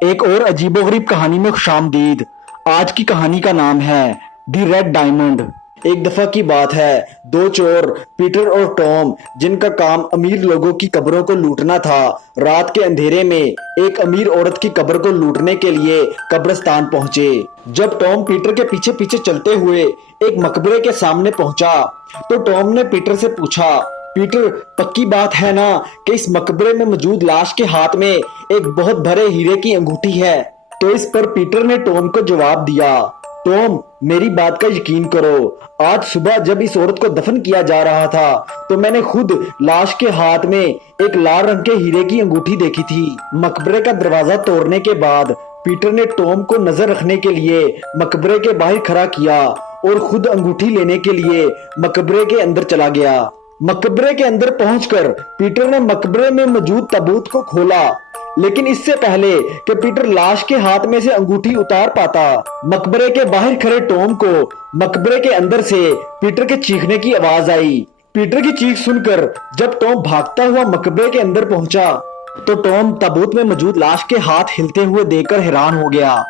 एक और अजीबोगरीब कहानी में खुशामदीद। आज की कहानी का नाम है दी रेड डायमंड। एक दफा की बात है, दो चोर पीटर और टॉम, जिनका काम अमीर लोगों की कब्रों को लूटना था, रात के अंधेरे में एक अमीर औरत की कब्र को लूटने के लिए कब्रिस्तान पहुंचे। जब टॉम पीटर के पीछे पीछे चलते हुए एक मकबरे के सामने पहुंचा तो टॉम ने पीटर से पूछा, पीटर, पक्की बात है ना कि इस मकबरे में मौजूद लाश के हाथ में एक बहुत भरे हीरे की अंगूठी है? तो इस पर पीटर ने टॉम को जवाब दिया, टॉम, मेरी बात का यकीन करो, आज सुबह जब इस औरत को दफन किया जा रहा था तो मैंने खुद लाश के हाथ में एक लाल रंग के हीरे की अंगूठी देखी थी। मकबरे का दरवाजा तोड़ने के बाद पीटर ने टॉम को नजर रखने के लिए मकबरे के बाहर खड़ा किया और खुद अंगूठी लेने के लिए मकबरे के अंदर चला गया। मकबरे के अंदर पहुंचकर पीटर ने मकबरे में मौजूद ताबूत को खोला, लेकिन इससे पहले कि पीटर लाश के हाथ में से अंगूठी उतार पाता, मकबरे के बाहर खड़े टॉम को मकबरे के अंदर से पीटर के चीखने की आवाज आई। पीटर की चीख सुनकर जब टॉम भागता हुआ मकबरे के अंदर पहुंचा तो टॉम ताबूत में मौजूद लाश के हाथ हिलते हुए देखकर हैरान हो गया।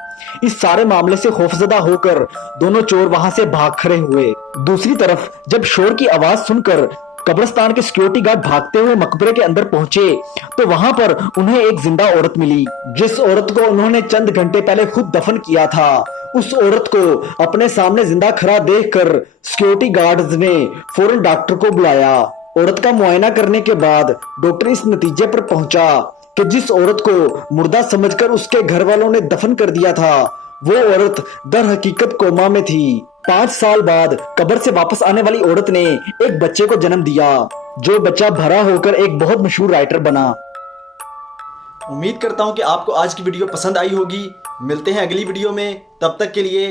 इस सारे मामले से खौफजदा होकर दोनों चोर वहां से भाग खड़े हुए। दूसरी तरफ जब शोर की आवाज सुनकर कब्रिस्तान के सिक्योरिटी गार्ड भागते हुए मकबरे के अंदर पहुंचे तो वहां पर उन्हें एक जिंदा औरत मिली, जिस औरत को उन्होंने चंद घंटे पहले खुद दफन किया था। उस औरत को अपने सामने जिंदा खड़ा देखकर सिक्योरिटी गार्ड्स ने फौरन डॉक्टर को बुलाया। औरत का मुआयना करने के बाद डॉक्टर इस नतीजे पर पहुंचा कि जिस औरत को मुर्दा समझकर उसके घर वालों ने दफन कर दिया था, वो औरत दर हकीकत कोमा में थी। 5 साल बाद कब्र से वापस आने वाली औरत ने एक बच्चे को जन्म दिया, जो बच्चा भरा होकर एक बहुत मशहूर राइटर बना। उम्मीद करता हूं कि आपको आज की वीडियो पसंद आई होगी। मिलते हैं अगली वीडियो में, तब तक के लिए